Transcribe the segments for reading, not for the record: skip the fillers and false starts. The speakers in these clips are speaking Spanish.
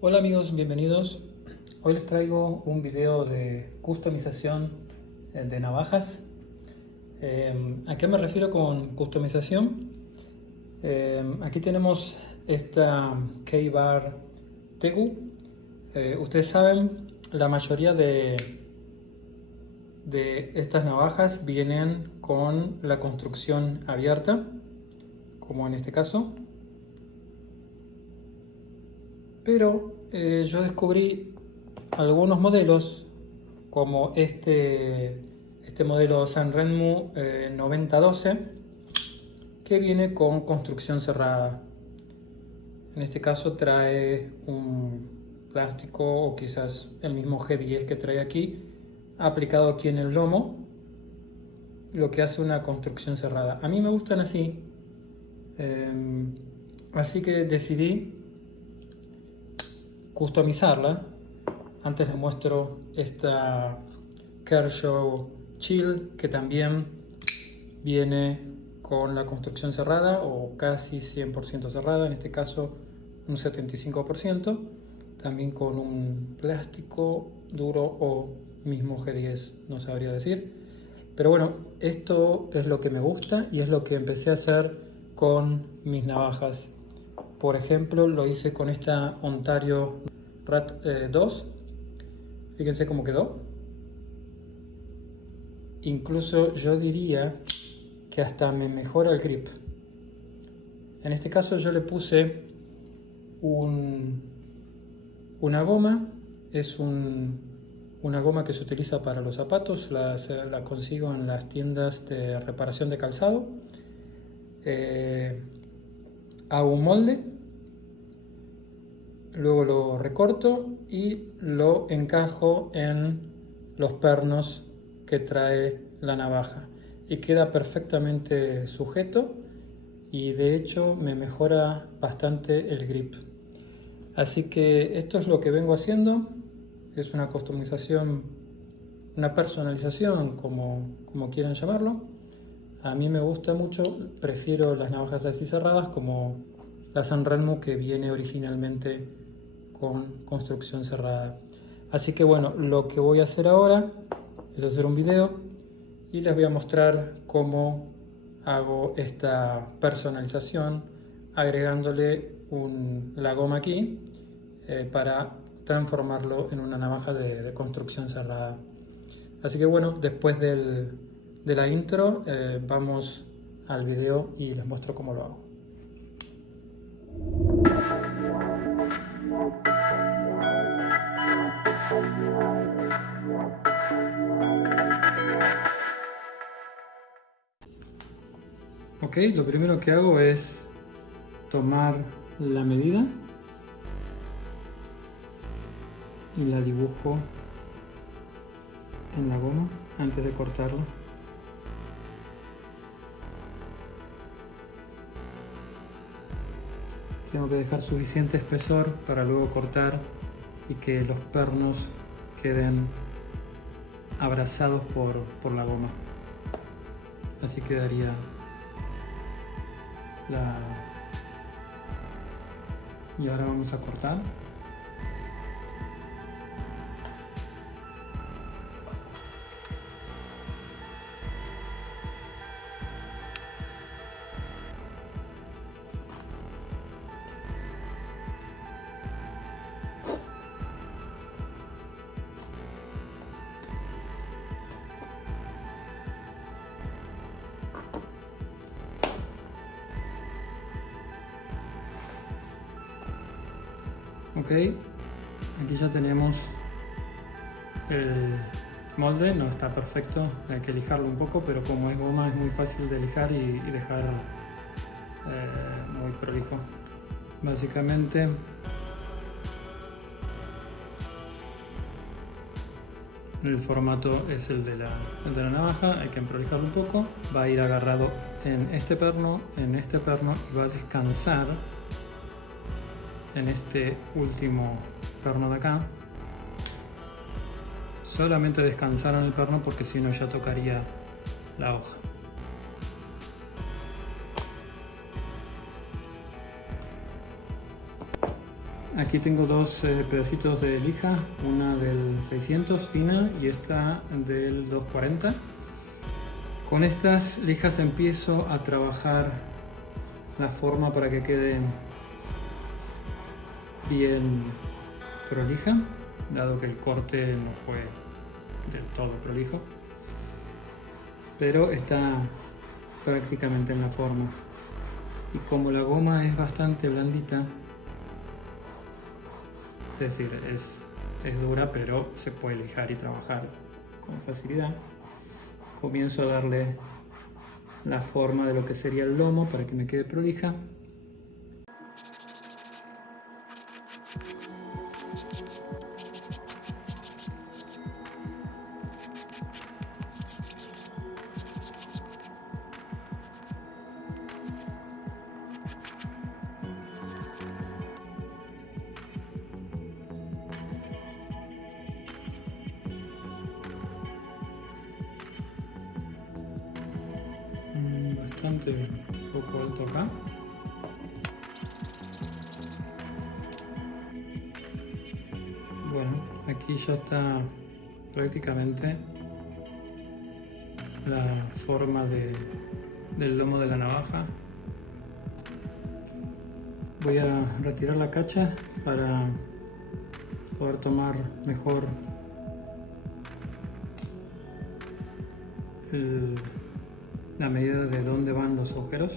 Hola amigos, bienvenidos. Hoy les traigo un video de customización de navajas. ¿A qué me refiero con customización? Aquí tenemos esta K-Bar Tegu. Ustedes saben, la mayoría de estas navajas vienen con la construcción abierta, como en este caso. Pero yo descubrí algunos modelos como este modelo Sanrenmu 9012 que viene con construcción cerrada. En este caso trae un plástico o quizás el mismo G10 que trae aquí aplicado aquí en el lomo, lo que hace una construcción cerrada. A mí me gustan así, así que decidí customizarla. Antes les muestro esta Kershaw Chill que también viene con la construcción cerrada o casi 100% cerrada, en este caso un 75%, también con un plástico duro o mismo G10, no sabría decir. Pero bueno, esto es lo que me gusta y es lo que empecé a hacer con mis navajas. Por ejemplo, lo hice con esta Ontario Rat 2. Fíjense cómo quedó. Incluso yo diría que hasta me mejora el grip. En este caso yo le puse una goma. Es una goma que se utiliza para los zapatos. La consigo en las tiendas de reparación de calzado. Hago un molde, luego lo recorto y lo encajo en los pernos que trae la navaja y queda perfectamente sujeto y de hecho me mejora bastante el grip. Así que esto es lo que vengo haciendo. Es una customización, una personalización, como quieran llamarlo. A mí me gusta mucho, prefiero las navajas así cerradas como la Sanrenmu que viene originalmente con construcción cerrada. Así que bueno, lo que voy a hacer ahora es hacer un video y les voy a mostrar cómo hago esta personalización agregándole la goma aquí para transformarlo en una navaja de construcción cerrada. Así que bueno, después de la intro vamos al video y les muestro cómo lo hago. Ok, lo primero que hago es tomar la medida y la dibujo en la goma antes de cortarla. Tengo que dejar suficiente espesor para luego cortar y que los pernos queden abrazados por la goma. Así quedaría y ahora vamos a cortar. Ok, aquí ya tenemos el molde, no está perfecto, hay que lijarlo un poco, pero como es goma es muy fácil de lijar y dejar muy prolijo. Básicamente el formato es el de la navaja, hay que prolijarlo un poco, va a ir agarrado en este perno y va a descansar en este último perno de acá. Solamente descansar en el perno porque si no ya tocaría la hoja. Aquí tengo dos pedacitos de lija, una del 600 fina y esta del 240. Con estas lijas empiezo a trabajar la forma para que quede bien prolija, dado que el corte no fue del todo prolijo, pero está prácticamente en la forma. Y como la goma es bastante blandita, es decir, es dura, pero se puede lijar y trabajar con facilidad, comienzo a darle la forma de lo que sería el lomo para que me quede prolija. Bastante poco alto acá. Bueno, aquí ya está prácticamente la forma del lomo de la navaja. Voy a retirar la cacha para poder tomar mejor la medida de dónde van los agujeros.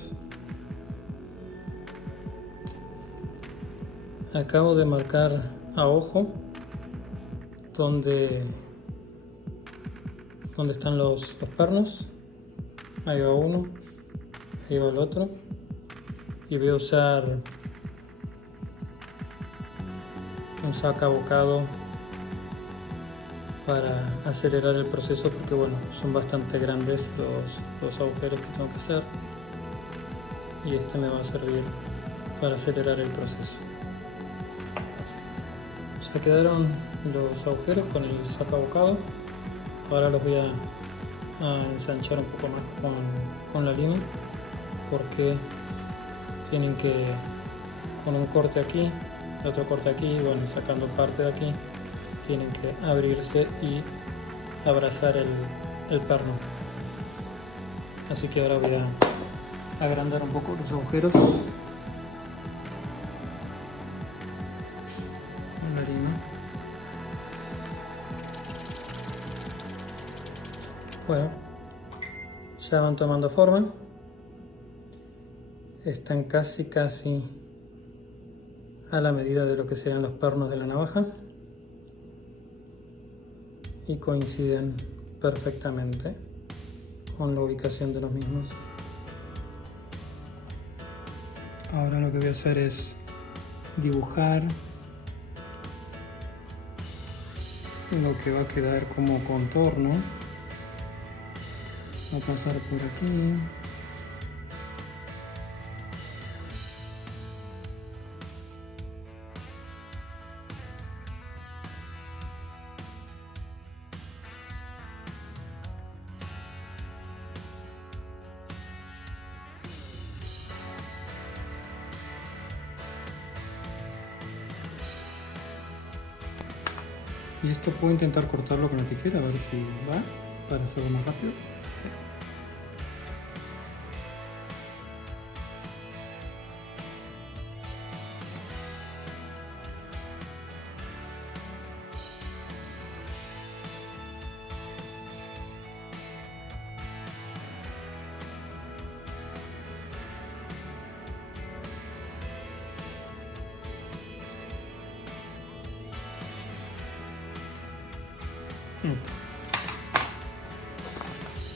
Acabo de marcar a ojo dónde están los pernos. Ahí va uno, ahí va el otro, y voy a usar un sacabocado para acelerar el proceso, porque bueno, son bastante grandes los agujeros que tengo que hacer, y este me va a servir para acelerar el proceso. Ya quedaron los agujeros con el sacabocado. Ahora los voy a ensanchar un poco más con la lima, porque tienen que, con un corte aquí, otro corte aquí, bueno, sacando parte de aquí, tienen que abrirse y abrazar el perno. Así que ahora voy a agrandar un poco los agujeros con la lima. Bueno, ya van tomando forma. Están casi a la medida de lo que serían los pernos de la navaja y coinciden perfectamente con la ubicación de los mismos. Ahora lo que voy a hacer es dibujar lo que va a quedar como contorno. Va a pasar por aquí. Y esto puedo intentar cortarlo con la tijera, a ver si va, para hacerlo más rápido.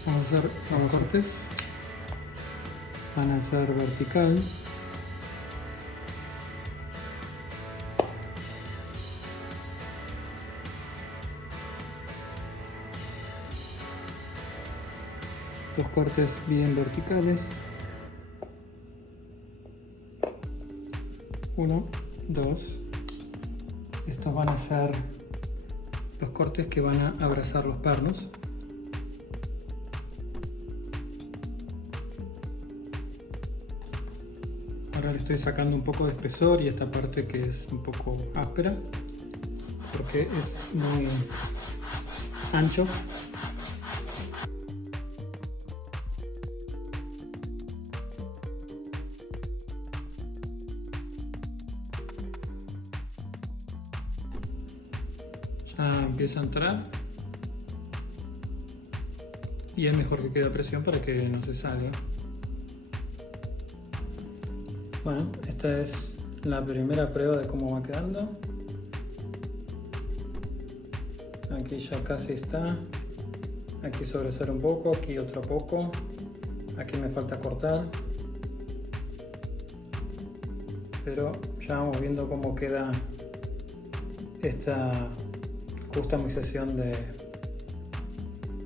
Vamos a hacer los cortes. Van a ser vertical. Los cortes bien verticales. 1, 2. Estos van a ser los cortes que van a abrazar los pernos. Ahora le estoy sacando un poco de espesor y esta parte que es un poco áspera porque es muy ancho. Ya empieza a entrar y es mejor que quede a presión para que no se salga. Bueno, esta es la primera prueba de cómo va quedando. Aquí ya casi está. Aquí sobresale un poco, aquí otro poco. Aquí me falta cortar. Pero ya vamos viendo cómo queda esta customización de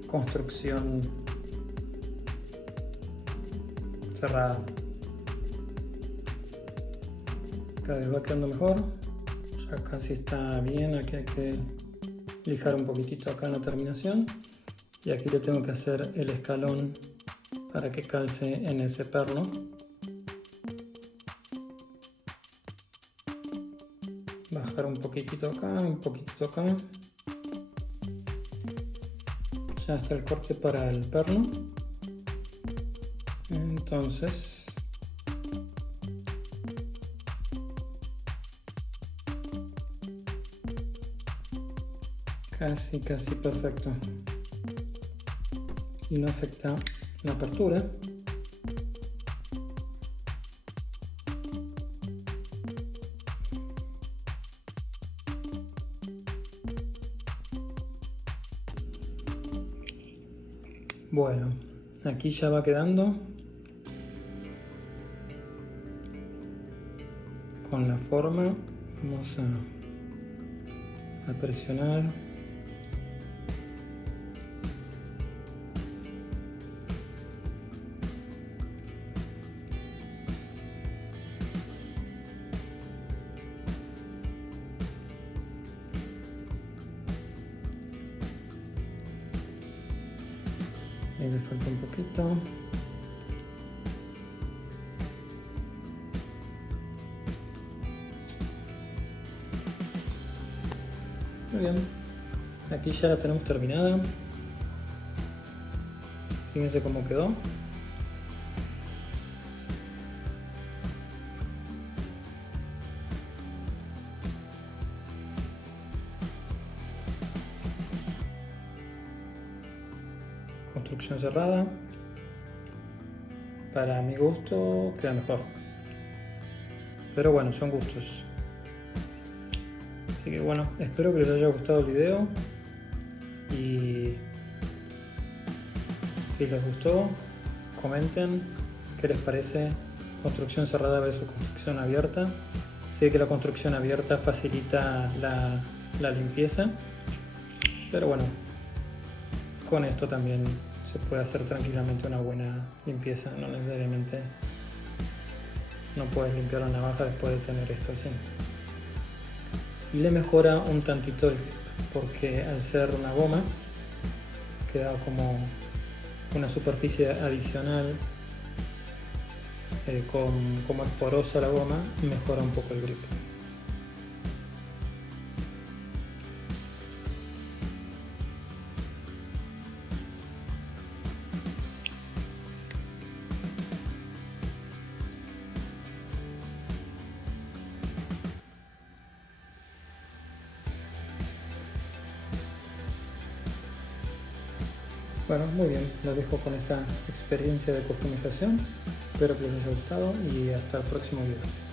construcción cerrada. Cada vez va quedando mejor. Ya casi está bien. Aquí hay que lijar un poquitito acá en la terminación. Y aquí le tengo que hacer el escalón para que calce en ese perno. Bajar un poquitito acá, un poquitito acá. Ya está el corte para el perno. Entonces casi perfecto y no afecta la apertura. Bueno, aquí ya va quedando con la forma. Vamos a presionar. Ahí le falta un poquito. Muy bien. Aquí ya la tenemos terminada. Fíjense cómo quedó. Construcción cerrada. Para mi gusto queda mejor. Pero bueno, son gustos. Así que bueno, espero que les haya gustado el video. Y si les gustó, comenten qué les parece construcción cerrada versus construcción abierta. Sé que la construcción abierta facilita la limpieza. Pero bueno, con esto también se puede hacer tranquilamente una buena limpieza, no necesariamente no puedes limpiar la navaja después de tener esto así. Y le mejora un tantito el grip, porque al ser una goma queda como una superficie adicional, como es porosa la goma, mejora un poco el grip. Bueno, muy bien, los dejo con esta experiencia de customización. Espero que les haya gustado y hasta el próximo video.